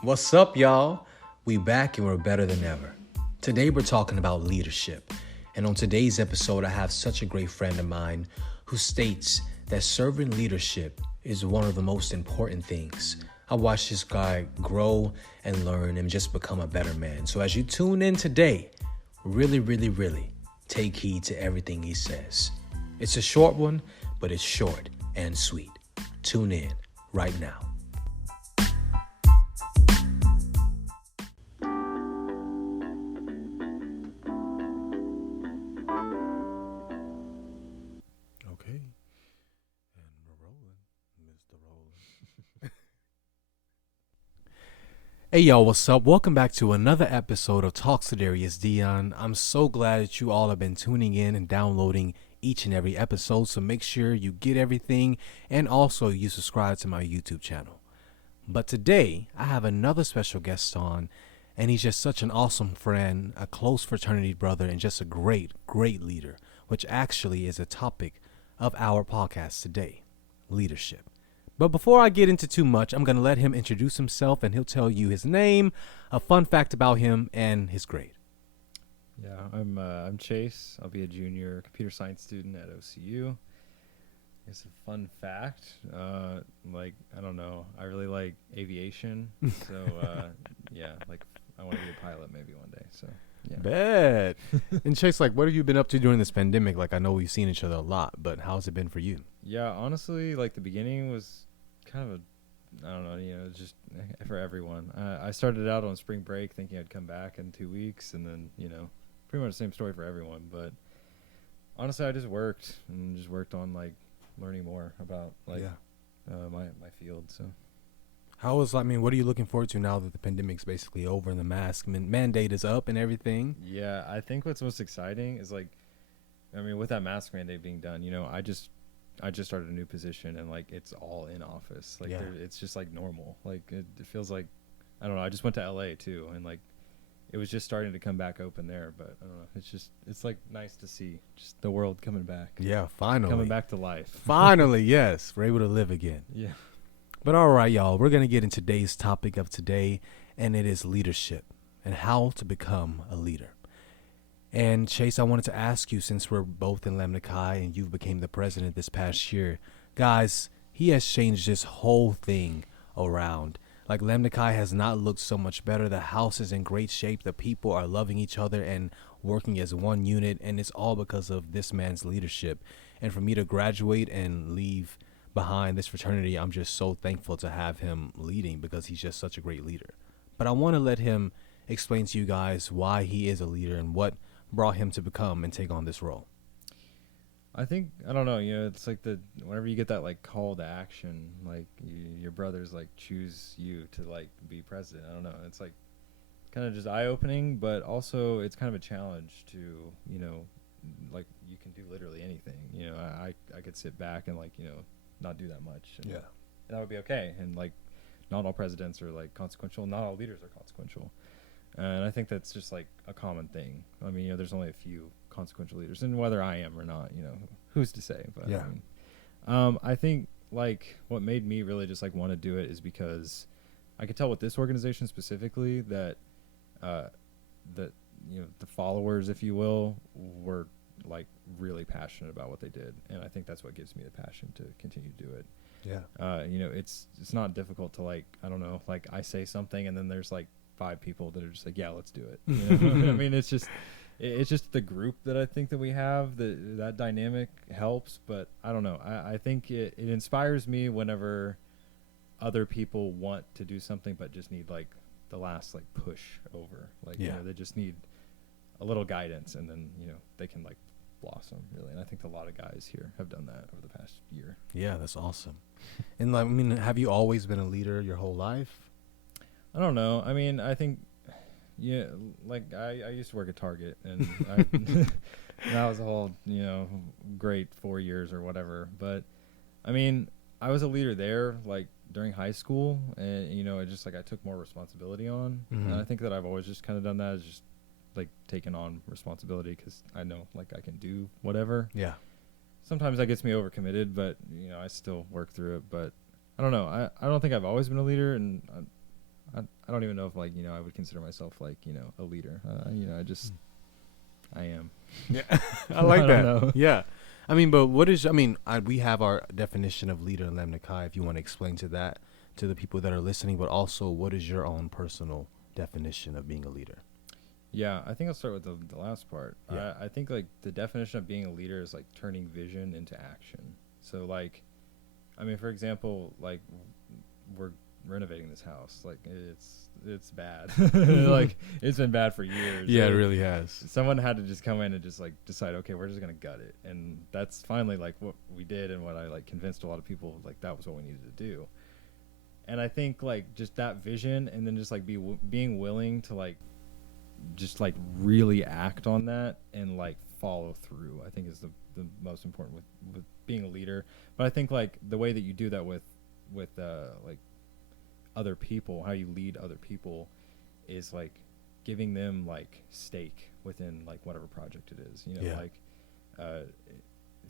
What's up, y'all? We back and we're better than ever. Today we're talking about leadership. And on today's episode, I have such a great friend of mine who states that servant leadership is one of the most important things. I watched this guy grow and learn and just become a better man. So as you tune in today, really take heed to everything he says. It's a short one, but it's short and sweet. Tune in right now. Okay, and we're rolling, Mr. Rowlan. Hey y'all, what's up? Welcome back to another episode of Talks to Darius, Deon. I'm so glad that you all have been tuning in and downloading each and every episode, so make sure you get everything and also you subscribe to my YouTube channel. But today, I have another special guest on, and he's just such an awesome friend, a close fraternity brother, and just a great leader, which actually is a topic of our podcast today, leadership. But before I get into too much, I'm going to let him introduce himself, and he'll tell you his name, a fun fact about him, and his grade. Yeah, I'm Chase. I'll be a junior computer science student at OCU. It's a fun fact. I don't know. I really like aviation, so yeah, like I want to be a pilot maybe one day. So yeah. Bad. And Chase, like, what have you been up to during this pandemic? Like, I know we've seen each other a lot, but how's it been for you? Yeah, honestly, like the beginning was kind of I don't know, just for everyone. I started out on spring break thinking I'd come back in 2 weeks, and then pretty much the same story for everyone. But honestly, I just worked on like learning more about my field. So what are you looking forward to now that the pandemic's basically over and the mask mandate is up and everything? Yeah, I think what's most exciting is with that mask mandate being done, I just started a new position, and like it's all in office. It's just like normal. Like it feels like, I don't know. I just went to LA too, and like it was just starting to come back open there. But I don't know. It's like nice to see just the world coming back. Yeah, finally coming back to life. Finally, yes, we're able to live again. Yeah. But all right, y'all, we're gonna get into today's topic of today, and it is leadership and how to become a leader. And Chase, I wanted to ask you, since we're both in Lambda Chi and you became the president this past year, guys, he has changed this whole thing around. Like, Lambda Chi has not looked so much better. The house is in great shape. The people are loving each other and working as one unit, and it's all because of this man's leadership. And for me to graduate and leave behind this fraternity, I'm just so thankful to have him leading, because he's just such a great leader. But I want to let him explain to you guys why he is a leader and what brought him to become and take on this role. I think, I don't know, it's like whenever you get that like call to action, like your brothers like choose you to like be president. I don't know. It's like kind of just eye opening, but also it's kind of a challenge to, like you can do literally anything. I could sit back and like, not do that much. And that would be okay. And like not all presidents are like consequential. Not all leaders are consequential. And I think that's just like a common thing. I mean, there's only a few consequential leaders, and whether I am or not, who's to say? But yeah, I think like what made me really just like want to do it is because I could tell with this organization specifically that the followers, if you will, were like really passionate about what they did, and I think that's what gives me the passion to continue to do it. Yeah. It's not difficult to like, I don't know, like I say something and then there's like 5 people that are just like, yeah, let's do it. I mean, it's just the group that I think that we have, that dynamic helps. But I don't know. I think it inspires me whenever other people want to do something but just need like the last like push over. Like, they just need a little guidance, and then, they can like blossom really. And I think a lot of guys here have done that over the past year. Yeah, that's awesome. And like, I mean, have you always been a leader your whole life? I don't know. I mean, I think, like I used to work at Target, and that was a whole, great 4 years or whatever. But I mean, I was a leader there, like during high school, and it just like I took more responsibility on. Mm-hmm. And I think that I've always just kind of done that, is just like taking on responsibility, because I know like I can do whatever. Yeah. Sometimes that gets me overcommitted, but I still work through it. But I don't know. I don't think I've always been a leader, and I don't even know if like, I would consider myself like, a leader. I just, I am. Yeah, I like I that. don't know. Yeah, I mean, but what is? I mean, we have our definition of leader in Lamb Kai. If you want to explain to that to the people that are listening, but also, what is your own personal definition of being a leader? Yeah, I think I'll start with the last part. Yeah. I think like the definition of being a leader is like turning vision into action. So like, I mean, for example, like we're renovating this house. Like it's bad. Like it's been bad for years. Yeah, it Like, really has. someone had to just come in and just like decide, okay, we're just gonna gut it, and that's finally like what we did, and what I like convinced a lot of people like that was what we needed to do. And I think like just that vision, and then just like being willing to like just like really act on that and like follow through, I think is the most important with being a leader. But I think like the way that you do that with like other people, how you lead other people, is like giving them like stake within like whatever project it is, Yeah. like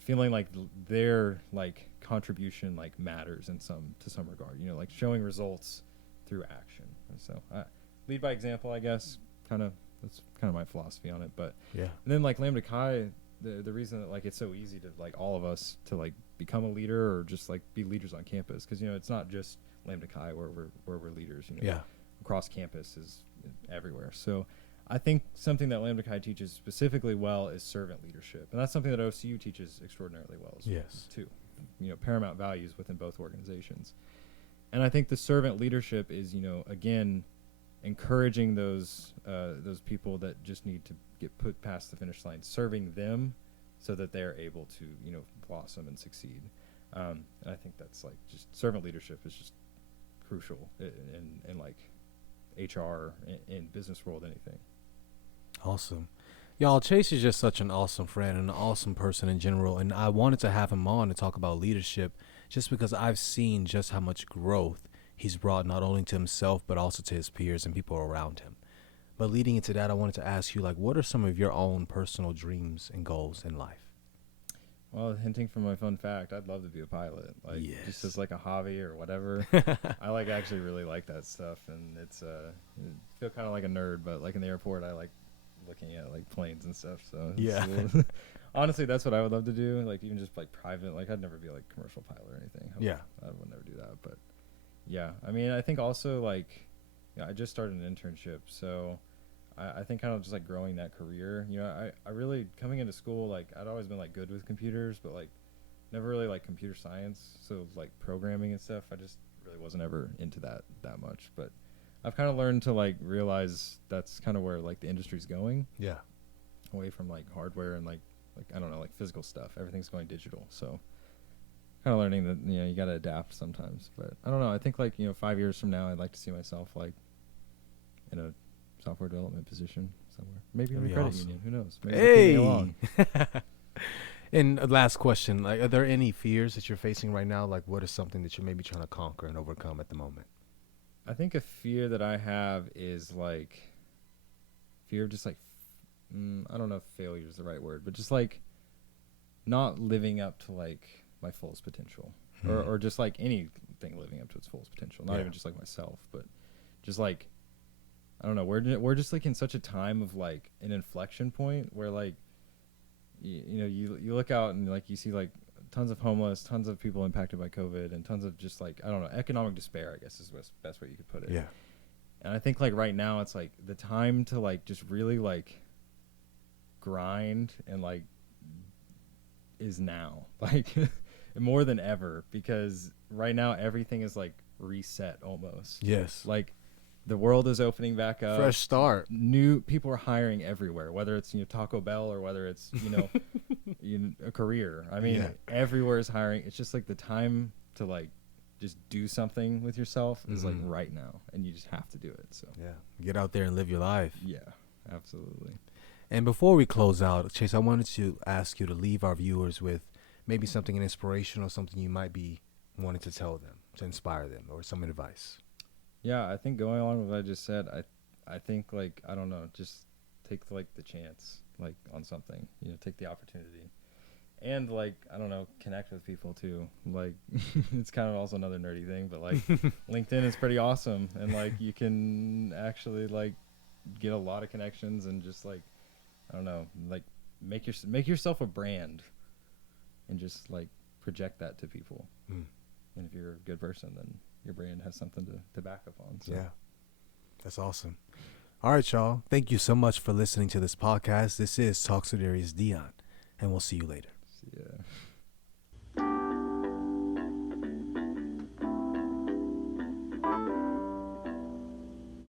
feeling like their like contribution like matters in some regard, like showing results through action. And so lead by example, I guess. That's kind of my philosophy on it. But Yeah. and then like Lambda Chi, the reason that like it's so easy to like all of us to like become a leader or just like be leaders on campus, because it's not just Lambda Chi where we're leaders. Yeah. Across campus is everywhere. So I think something that Lambda Chi teaches specifically well is servant leadership, and that's something that OCU teaches extraordinarily well Yes. too. Paramount values within both organizations. And I think the servant leadership is, again, encouraging those people that just need to get put past the finish line, serving them so that they're able to, blossom and succeed. And I think that's like just servant leadership is just crucial in like HR, in business world, anything. Awesome. Y'all, Chase is just such an awesome friend and an awesome person in general. And I wanted to have him on to talk about leadership just because I've seen just how much growth he's brought not only to himself, but also to his peers and people around him. But leading into that, I wanted to ask you, like, what are some of your own personal dreams and goals in life? Well, hinting from my fun fact, I'd love to be a pilot, like Yes. just as like a hobby or whatever. I like actually really like that stuff, and it's I feel kind of like a nerd, but like in the airport, I like looking at like planes and stuff. So Yeah. honestly, that's what I would love to do. Like even just like private, like I'd never be like commercial pilot or anything. I would never do that. But yeah, I mean, I think also like, I just started an internship, so I think kind of just like growing that career. I really coming into school, like I'd always been like good with computers, but like never really like computer science. So like programming and stuff, I just really wasn't ever into that much. But I've kind of learned to like realize that's kind of where like the industry's going. Yeah. Away from like hardware and like I don't know, like physical stuff. Everything's going digital. So kind of learning that you got to adapt sometimes. But I don't know. I think like 5 years from now, I'd like to see myself like in a software development position somewhere. Maybe in a credit union. Who knows? Maybe they'll keep me along. And last question, like, are there any fears that you're facing right now? Like, what is something that you're maybe trying to conquer and overcome at the moment? I think a fear that I have is like fear of just like I don't know if failure is the right word, but just like not living up to like my fullest potential, or just like anything living up to its fullest potential. Not even just like myself, but just like I don't know. We're just like in such a time of like an inflection point where like you look out and like you see like tons of homeless, tons of people impacted by COVID, and tons of just like I don't know, economic despair, I guess is the best way you could put it. Yeah. And I think like right now it's like the time to like just really like grind and like is now, like more than ever, because right now everything is like reset almost. Yes. Like the world is opening back up. Fresh start. New people are hiring everywhere, whether it's Taco Bell or whether it's a career. I mean, everywhere is hiring. It's just like the time to like just do something with yourself is like right now, and you just have to do it. So yeah, get out there and live your life. Yeah, absolutely. And before we close out, Chase, I wanted to ask you to leave our viewers with maybe something inspirational, something you might be wanting to tell them to inspire them, or some advice. Yeah, I think going along with what I just said, I think like I don't know, just take like the chance like on something, take the opportunity, and like I don't know, connect with people too. Like it's kind of also another nerdy thing, but like LinkedIn is pretty awesome, and like you can actually like get a lot of connections and just like I don't know, like make yourself a brand, and just like project that to people. Mm. And if you're a good person, then your brand has something to back up on. So. Yeah, that's awesome. All right, y'all. Thank you so much for listening to this podcast. This is Talks with Darius Deon, and we'll see you later. Yeah.